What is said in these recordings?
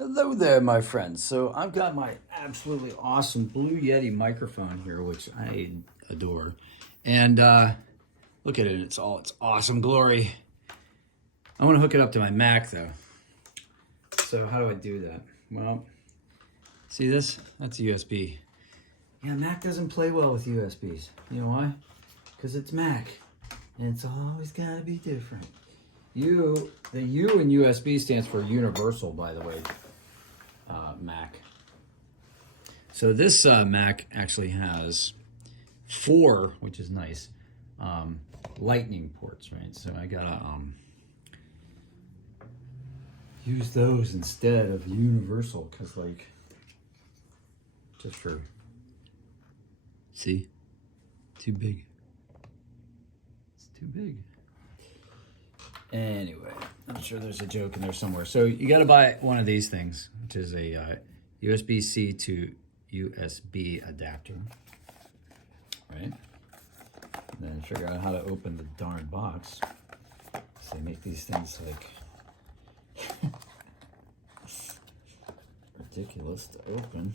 Hello there, my friends. So I've got my absolutely awesome Blue Yeti microphone here, which I adore. And look at it, it's all its awesome glory. I want to hook it up to my Mac though. So how do I do that? Well, see this? That's USB. Yeah, Mac doesn't play well with USBs. You know why? Because it's Mac. And it's always gotta be different. The U in USB stands for universal, by the way. Mac. So this Mac actually has 4, which is nice, lightning ports, right? So I gotta use those instead of universal, because like, just for, see, too big. It's too big. Anyway, I'm sure there's a joke in there somewhere. So you got to buy one of these things, which is a USB-C to USB adapter, right? And then figure out how to open the darn box. So they make these things like ridiculous to open.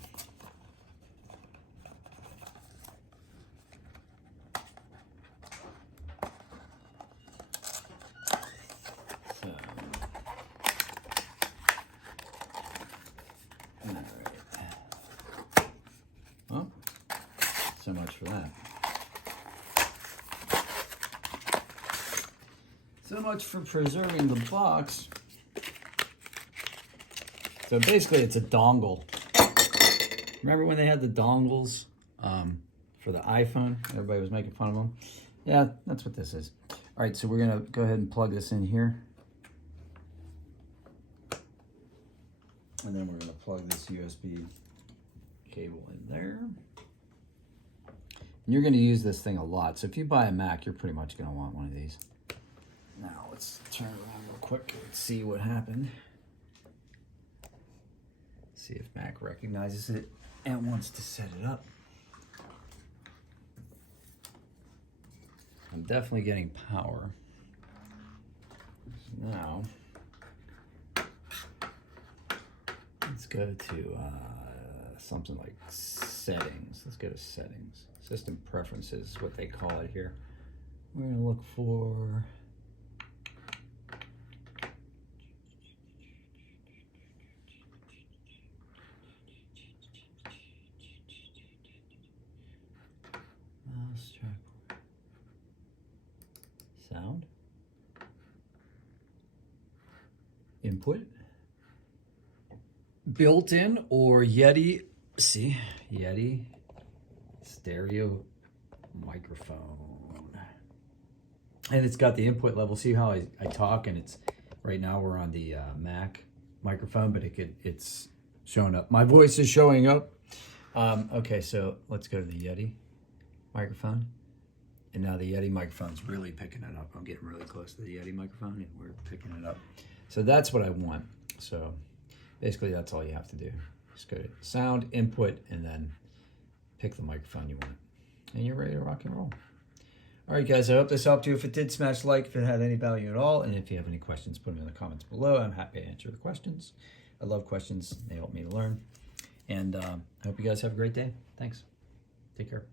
Well, so much for that. So much for preserving the box. So basically it's a dongle. Remember when they had the dongles for the iPhone? Everybody was making fun of them. Yeah, that's what this is. All right, so we're gonna go ahead and plug this in here. And then we're gonna plug this USB cable in there. And you're going to use this thing a lot. So if you buy a Mac, you're pretty much going to want one of these. Now let's turn it around real quick and see what happened. See if Mac recognizes it and wants to set it up. I'm definitely getting power. So now let's go to something like settings. Let's go to settings. System preferences is what they call it here. We're gonna look for mouse track, sound, input, built-in or Yeti. See, Yeti stereo microphone, and it's got the input level. See how I talk, and it's right now we're on the Mac microphone, but it's showing up. My voice is showing up. Okay, so let's go to the Yeti microphone, and now the Yeti microphone's really picking it up. I'm getting really close to the Yeti microphone, and we're picking it up. So that's what I want. So basically, that's all you have to do. Just go to sound, input, and then pick the microphone you want. And you're ready to rock and roll. All right, guys, I hope this helped you. If it did, smash like if it had any value at all. And if you have any questions, put them in the comments below. I'm happy to answer the questions. I love questions. They help me to learn. And I hope you guys have a great day. Thanks. Take care.